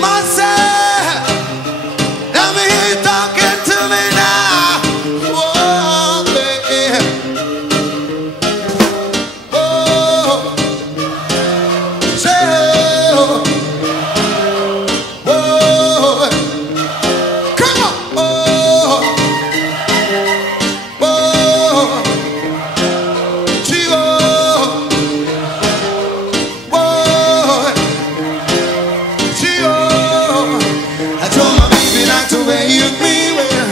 Myself, let me hear you talking to me now. Whoa, baby. Oh, say, whoa, come on. Oh, whoa, gee, oh, whoa, gee, oh. I told my baby not to wake me well,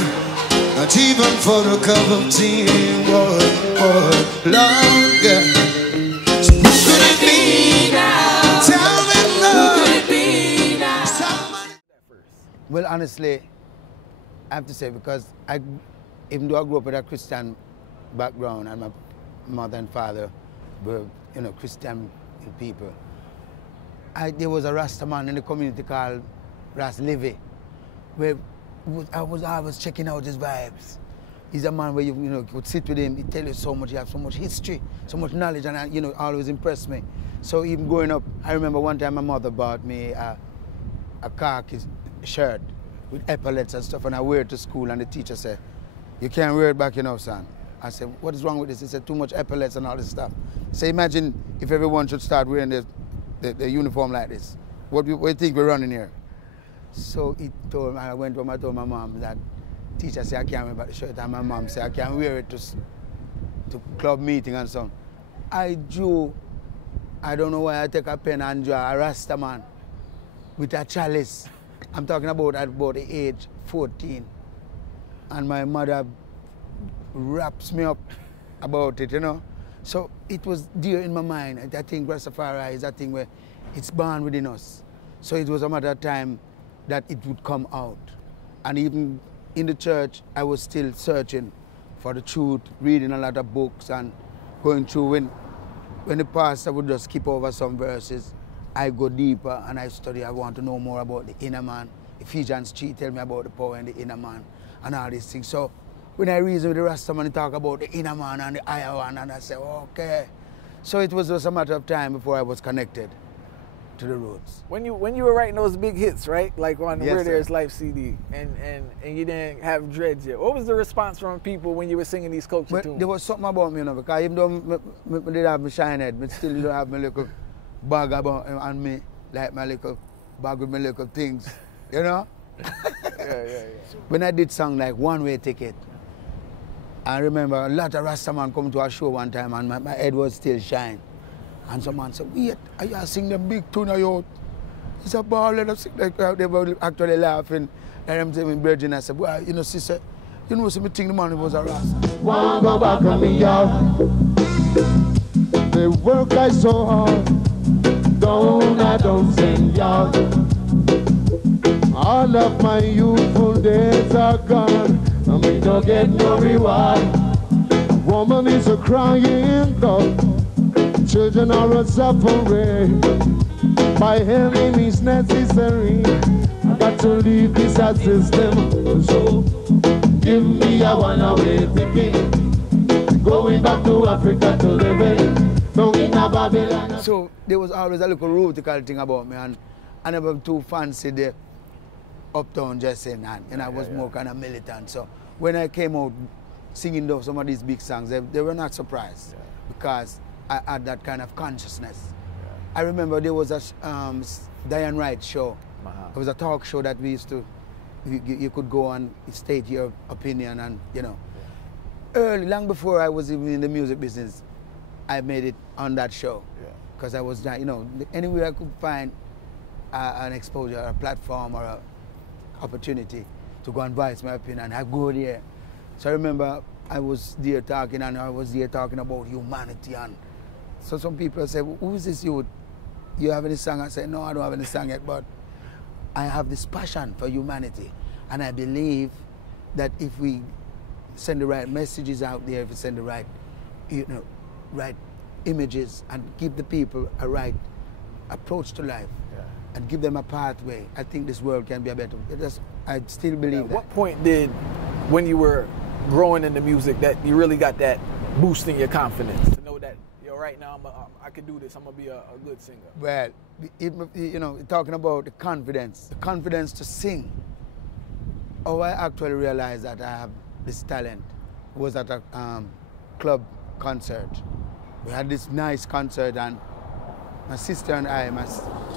not even for a cup of tea. Lord, yeah. So who could it be now? Tell me now. Who could it be now? Well, honestly, I have to say, because even though I grew up with a Christian background and my mother and father were, Christian people, there was a Rasta man in the community called Ras Livy, where I was checking out his vibes. He's a man where you could sit with him, he tell you so much, you have so much history, so much knowledge, and always impressed me. So even growing up, I remember one time my mother bought me a khaki shirt with epaulets and stuff, and I wear it to school, and the teacher said, "You can't wear it back, son." I said, "What is wrong with this?" He said, "Too much epaulets and all this stuff." So imagine if everyone should start wearing the uniform like this. What do you think we're running here? So I went home, I told my mom that teacher said I can't wear back the shirt, and my mom said I can't wear it to club meeting and so on. I drew, I don't know why I take a pen and draw a Rasta man with a chalice. I'm talking about at about the age 14. And my mother wraps me up about it, So it was dear in my mind. I think Rastafari is a thing where it's born within us. So it was a matter of time that it would come out. And even in the church, I was still searching for the truth, reading a lot of books and going through. When the pastor would just skip over some verses, I go deeper and I study. I want to know more about the inner man. Ephesians 3 tell me about the power in the inner man and all these things. So when I reason with the Rasta man, he talk about the inner man and the higher one, and I say, okay. So it was just a matter of time before I was connected to the roots. When you were writing those big hits, right? Like on Yes, Where sir. There's Life CD, and you didn't have dreads yet. What was the response from people when you were singing these culture tunes? There was something about me, because even though I did have my shine head, but still don't have my little bag about on me, like my little bag with my little things, Yeah. When I did song like One Way Ticket, I remember a lot of Rasta man come to a show one time and my head was still shine. And someone said, "Wait, are you sing the big tune of yours?" It's a ball, let us sing. Like, they were actually laughing. And I'm telling Virgin, I said, "Well, sister, so me think the man was a Rasta." Wanna go back on me, y'all. They work I so hard. I don't sing, y'all. All of my youthful days are gone, and me don't get no reward. Woman is a crying dog. Children are suffering. By any means necessary, I got to leave this system. So give me a one-way ticket, going back to Africa to live in Babylon. So there was always a little rutical thing about me, and I never too fancy the uptown dressing, and I was more kind of militant. So when I came out singing some of these big songs, they were not surprised because I had that kind of consciousness. I remember there was a Diane Wright show. It was a talk show that we used to, you could go and state your opinion, and early, long before I was even in the music business, I made it on that show. Because I was, anywhere I could find an exposure, a platform, or an opportunity to go and voice my opinion, I go there. So I remember I was there talking, and I was there talking about humanity. And so some people say, "Who is this youth? You have any song?" I said, "No, I don't have any song yet, but I have this passion for humanity. And I believe that if we send the right messages out there, if we send the right, right images, and give the people a right approach to life, and give them a pathway, I think this world can be a better." I still believe that. What point did, when you were growing into music, that you really got that boost in your confidence to know that, yo, right now I can do this. I'm gonna be a good singer. Well, you know, talking about the confidence to sing. Oh, I actually realized that I have this talent was at a club concert. We had this nice concert, and my sister and I,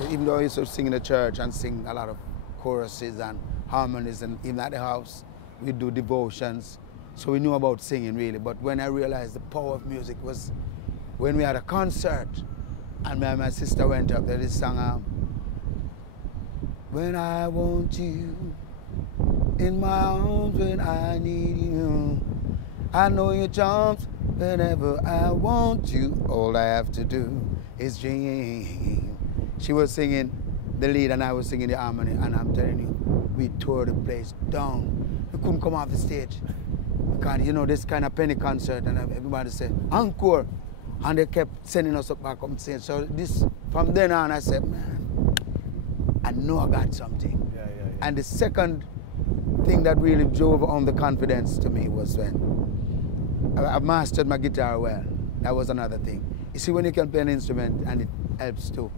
even though I used to sing in the church and sing a lot of choruses and harmonies, and even at the house, we do devotions. So we knew about singing really, but when I realized the power of music was when we had a concert, and my sister went up there, this song, when I want you in my arms, when I need you, I know your charms whenever I want you, all I have to do is dream. She was singing the lead and I was singing the harmony, and I'm telling you, we tore the place down. We couldn't come off the stage. Because, you know, this kind of penny concert, and everybody said, encore. And they kept sending us up back on stage. So this, from then on, I said, man, I know I got something. Yeah. And the second thing that really drove home the confidence to me was when I mastered my guitar well. That was another thing. You see, when you can play an instrument and it helps to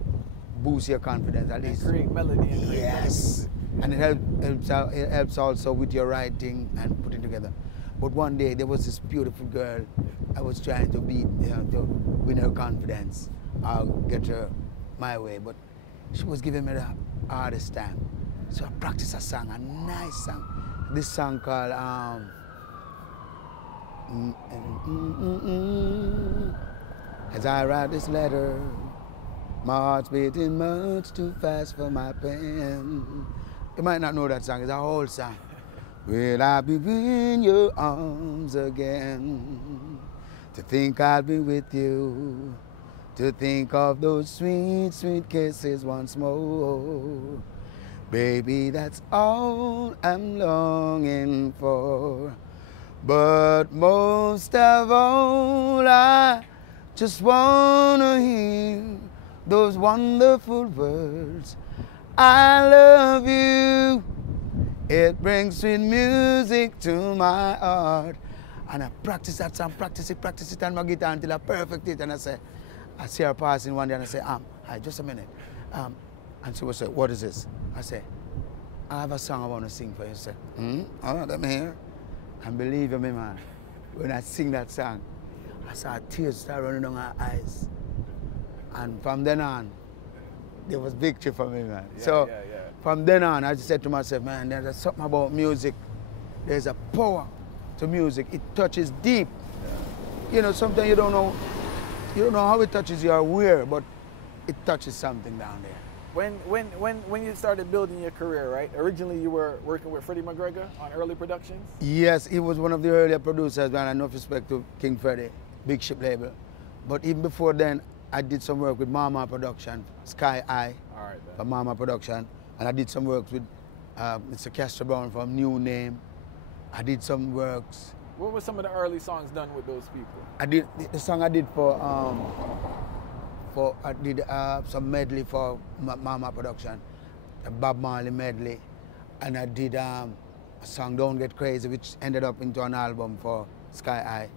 boost your confidence, at least. And create melody. And create yes. melody. And it helps also with your writing and putting together. But one day there was this beautiful girl I was trying to beat, you know, to win her confidence. I'll get her my way, but she was giving me the hardest time. So I practiced a song, a nice song. This song called As I write this letter, my heart's beating much too fast for my pen. You might not know that song, it's a whole song. Will I be in your arms again? To think I'll be with you. To think of those sweet, sweet kisses once more. Baby, that's all I'm longing for. But most of all, I just wanna hear those wonderful words. I love you. It brings sweet music to my heart. And I practice that song, practice it on my guitar until I perfect it. And I see her passing one day and I say, hi, just a minute. And she will say, what is this? I say, I have a song I want to sing for you. She said, all right, let me hear. And believe me, man, when I sing that song, I saw tears start running down her eyes. And from then on, there was victory for me, man. Yeah. From then on, I just said to myself, man, there's something about music. There's a power to music. It touches deep. Yeah. You know, sometimes you don't know how it touches you or where, but it touches something down there. When you started building your career, right? Originally you were working with Freddie McGregor on early productions? Yes, he was one of the earlier producers, man. Enough respect to King Freddie, Big Ship label. But even before then, I did some work with Mama Production, Sky Eye, for Mama Production. And I did some works with Mr. Castro Brown from New Name. I did some works. What were some of the early songs done with those people? I did the song I did for I did some medley for Mama Production, a Bob Marley medley, and I did a song Don't Get Crazy, which ended up into an album for Sky Eye.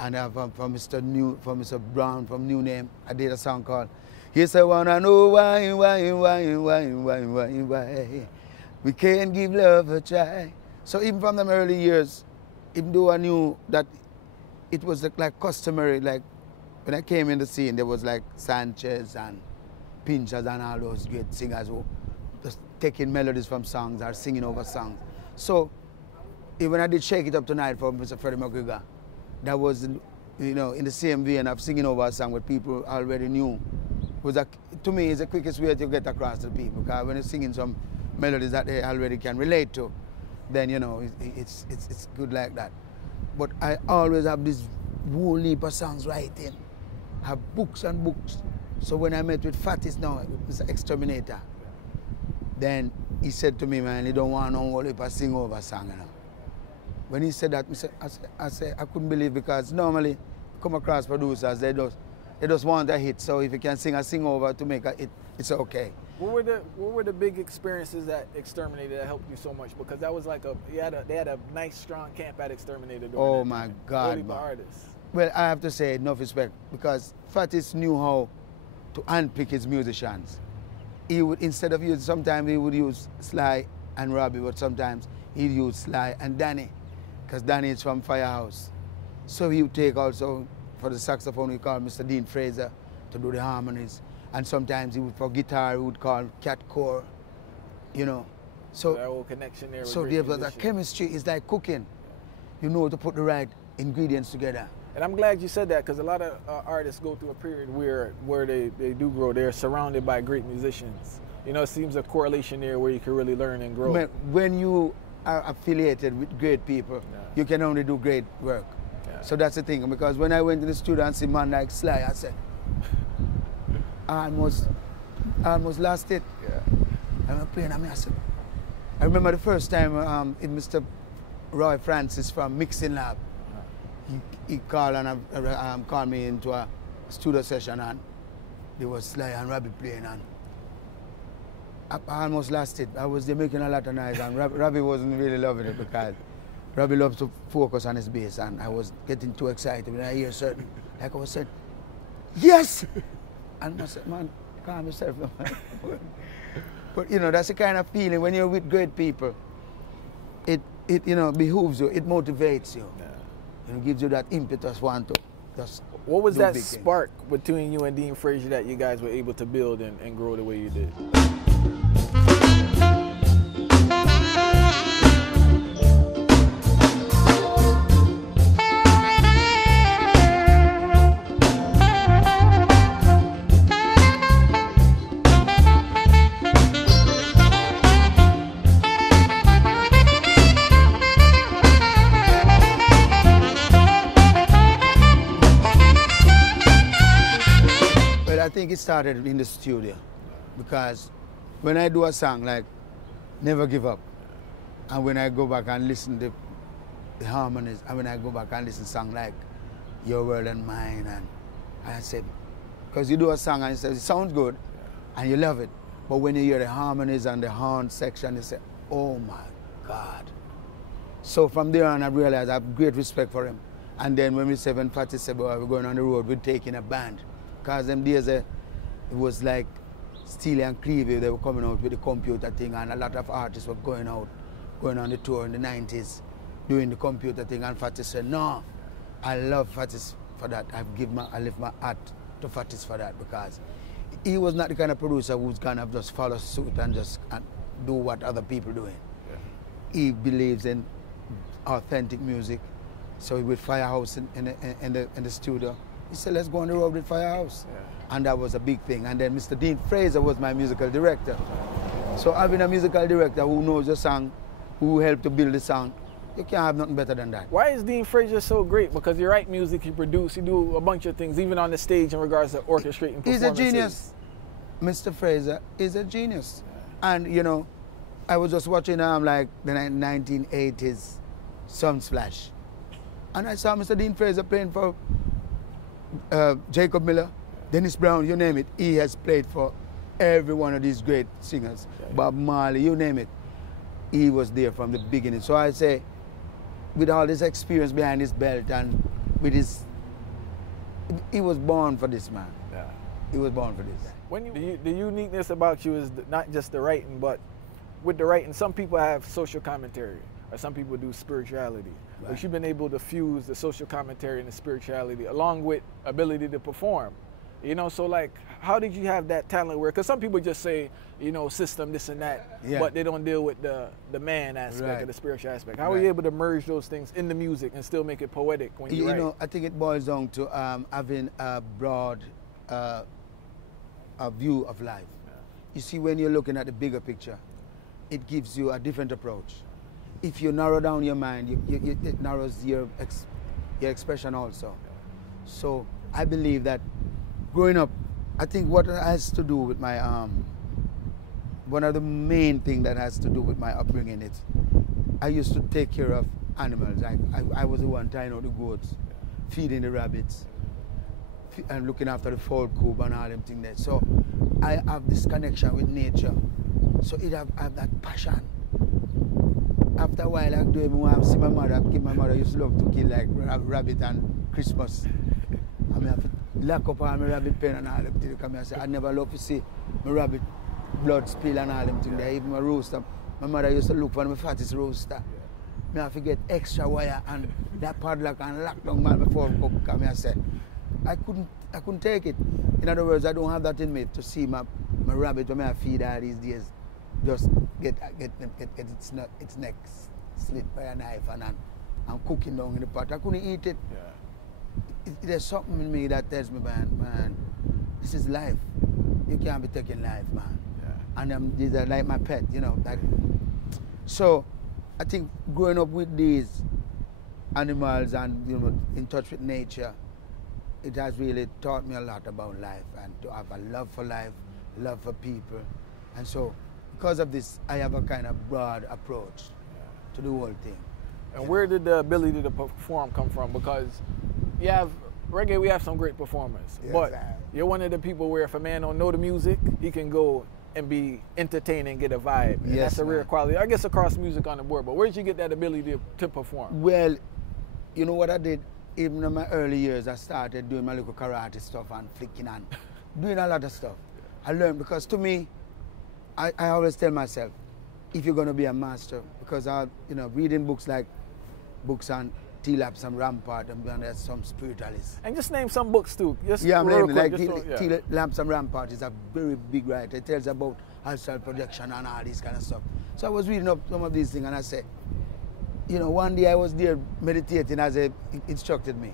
And from Mr. Brown from New Name, I did a song called Yes, I Wanna Know Why We Can't Give Love a Try. So even from them early years, even though I knew that it was like customary, like when I came in the scene, there was like Sanchez and Pinchers and all those great singers who just taking melodies from songs or singing over songs. So even I did Shake It Up Tonight for Mr. Freddie McGregor, that was, you know, in the same vein of singing over a song what people already knew. To me, it's the quickest way to get across to the people, because when you're singing some melodies that they already can relate to, then, you know, it's good like that. But I always have this whole heap of songs writing. I have books and books. So when I met with Fatis now, Mr. Exterminator, then he said to me, man, he don't want no whole heap of sing over song, you know. When he said that, I couldn't believe, because normally come across producers, they just want a hit. So if you can sing a sing over to make a hit, it's okay. What were the big experiences that Exterminator that helped you so much? Because that was like they had a nice strong camp at Exterminator. Oh my God, man. Artists. Well, I have to say enough respect because Fatis knew how to unpick his musicians. He would, instead of using, sometimes he would use Sly and Robbie, but sometimes he'd use Sly and Danny, because Danny is from Firehouse. So he would take also, for the saxophone, we call Mr. Dean Fraser to do the harmonies. And sometimes he would, for guitar, he would call Cat Core, you know. So that whole connection there. So there was a chemistry, is like cooking. You know to put the right ingredients together. And I'm glad you said that because a lot of artists go through a period where they do grow. They're surrounded by great musicians. You know, it seems a correlation there where you can really learn and grow. When you are affiliated with great people, you can only do great work. Yeah. So that's the thing. Because when I went to the studio and see man like Sly, I said, I almost lost it. Yeah. I'm playing, I said, I remember the first time Mr. Roy Francis from Mixing Lab, he called and called me into a studio session, and there was Sly and Robbie playing, and I almost lost it. I was there making a lot of noise, and Robbie wasn't really loving it because Robbie loves to focus on his bass, and I was getting too excited when I hear certain, like I was saying, yes! And I said, man, calm yourself. But you know, that's the kind of feeling when you're with great people. It you know, behooves you, it motivates you. Yeah. And it gives you that impetus want to just. What was that spark between you and Dean Fraser that you guys were able to build and grow the way you did? I think it started in the studio because when I do a song like Never Give Up, and when I go back and listen to the harmonies, and when I go back and listen to songs like Your World and Mine, and I said, because you do a song and it sounds good and you love it, but when you hear the harmonies and the horn section, you say, oh my God. So from there on I realized I have great respect for him. And then when Fatis said, well, we're going on the road, we're taking a band. Because them days it was like Steely and Clevie, they were coming out with the computer thing, and a lot of artists were going on the tour in the 90s, doing the computer thing, and Fatis said, no, I love Fatis for that. I lift my hat to Fatis for that, because he was not the kind of producer who's gonna just follow suit and just do what other people doing. Yeah. He believes in authentic music. So with Firehouse in the studio, he said, let's go on the road with Firehouse. Yeah. And that was a big thing. And then Mr. Dean Fraser was my musical director. So having a musical director who knows the song, who helped to build the song, you can't have nothing better than that. Why is Dean Fraser so great? Because you write music, you produce, you do a bunch of things, even on the stage in regards to orchestrating performances. He's a genius. Mr. Fraser is a genius. Yeah. And, you know, I was just watching like the 1980s Sunsplash. And I saw Mr. Dean Fraser playing for Jacob Miller, Dennis Brown, you name it. He has played for every one of these great singers. Okay. Bob Marley, you name it. He was there from the beginning. So I say, with all this experience behind his belt and with his, he was born for this, man. Yeah. He was born for this. When the uniqueness about you is not just the writing, but with the writing, some people have social commentary, or some people do spirituality. Right. But you've been able to fuse the social commentary and the spirituality along with ability to perform. You know, so like, how did you have that talent where, because some people just say, you know, system, this and that, but they don't deal with the man aspect or the spiritual aspect. How were you able to merge those things in the music and still make it poetic when you write? You know, I think it boils down to having a broad a view of life. Yeah. You see, when you're looking at the bigger picture, it gives you a different approach. If you narrow down your mind, it narrows your expression also. So I believe that growing up, I think what has to do with my, one of the main things that has to do with my upbringing is, I used to take care of animals. I was the one tying out the goats, feeding the rabbits, and looking after the fowl coop and all them things there. So I have this connection with nature. So I have that passion. After a while, I do even want to see my mother. My mother used to love to kill like rabbit and Christmas. I mean, I have to lock up all my rabbit pen and all them things. Because I say, I never love to see my rabbit blood spill and all them things. Yeah. Even my rooster. My mother used to look for my fattest rooster. Yeah. I have to get extra wire and that padlock and lock down man before I cook. Because I say, I couldn't take it. In other words, I don't have that in me to see my rabbit when I feed her these days just get its neck slit by a knife and cooking down in the pot. I couldn't eat it. Yeah. There's something in me that tells me, man, this is life. You can't be taking life, man. Yeah. And these are like my pet, you know. Like, so I think growing up with these animals and, you know, in touch with nature, it has really taught me a lot about life and to have a love for life, love for people. And so because of this, I have a kind of broad approach to the whole thing. And where did the ability to perform come from? Because you have reggae, we have some great performers, yes, but you're one of the people where if a man don't know the music, he can go and be entertaining, get a vibe. And that's a rare quality, I guess, across music on the board. But where did you get that ability to perform? Well, you know what I did? Even in my early years, I started doing my little karate stuff and flicking and doing a lot of stuff. I learned because to me, I always tell myself, if you're going to be a master, because reading books like books on T-Laps and Rampart, and there's some spiritualists. And just name some books too. Just T-Laps and Rampart is a very big writer. It tells about astral projection and all this kind of stuff. So I was reading up some of these things and I said, you know, one day I was there meditating as it instructed me.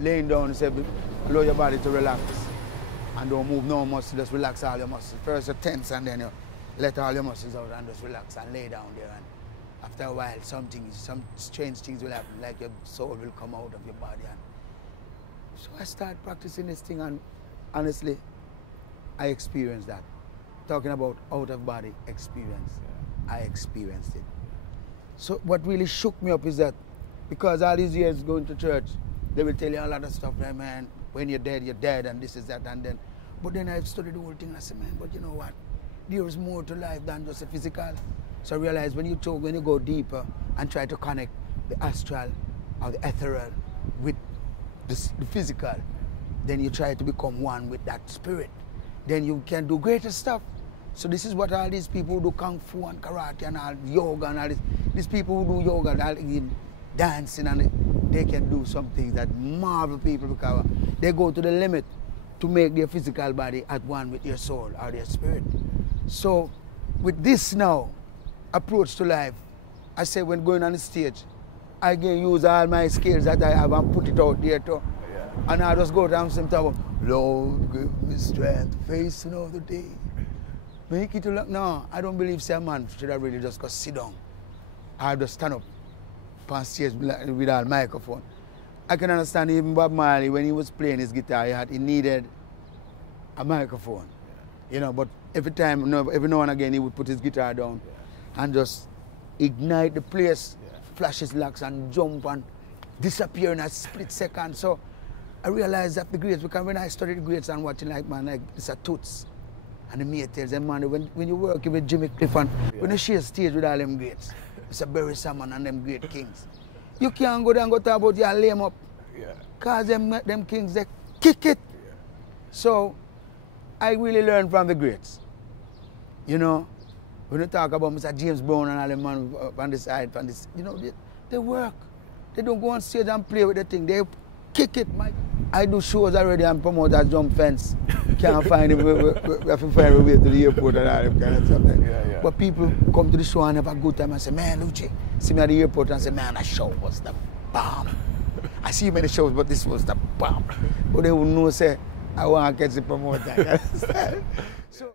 Laying down, he said, allow your body to relax and don't move no muscle, just relax all your muscles. First you tense and then you let all your muscles out and just relax and lay down there. And after a while, some strange things will happen, like your soul will come out of your body. And so I started practicing this thing and honestly, I experienced that. Talking about out-of-body experience, I experienced it. So what really shook me up is that because all these years going to church, they will tell you a lot of stuff like, man, when you're dead, and this is that, and then. But then I studied the whole thing and I said, man, but you know what? There is more to life than just the physical. So I realized when you go deeper and try to connect the astral or the ethereal with the physical, then you try to become one with that spirit. Then you can do greater stuff. So this is what all these people who do kung fu and karate and all yoga and all this. These people who do yoga and dancing and they can do some things that marvel people because they go to the limit to make their physical body at one with their soul or their spirit. So with this now approach to life, I say when going on the stage, I can use all my skills that I have and put it out there too. Yeah. And I just go down some time, Lord, give me strength, face another day. Make it look. No, I don't believe say a man should have really just go sit down. I have to stand up on stage with a microphone. I can understand even Bob Marley, when he was playing his guitar, he needed a microphone. Yeah. You know, but every now and again, he would put his guitar down and just ignite the place, flash his locks and jump and disappear in a split second. So I realized that the greats, because when I studied the greats and watching like it's a toots. And the mate tells them, man, when you work with Jimmy Clifford, when you share stage with all them greats, it's a Barry Salmon and them great kings. You can't go there and go talk about your lame up. Because them kings, they kick it. Yeah. So I really learned from the greats. You know, when you talk about Mr. James Brown and all them man on the side, you know, they work. They don't go on stage and play with the thing. They kick it. I do shows already and promoters jump fence. Can't find him. We have to find a way to the airport and all that kind of stuff. But people come to the show and have a good time and say, man, Luci, see me at the airport and say, man, that show was the bomb. I see many shows, but this was the bomb. But they would know, say, I want to catch the promoter. So,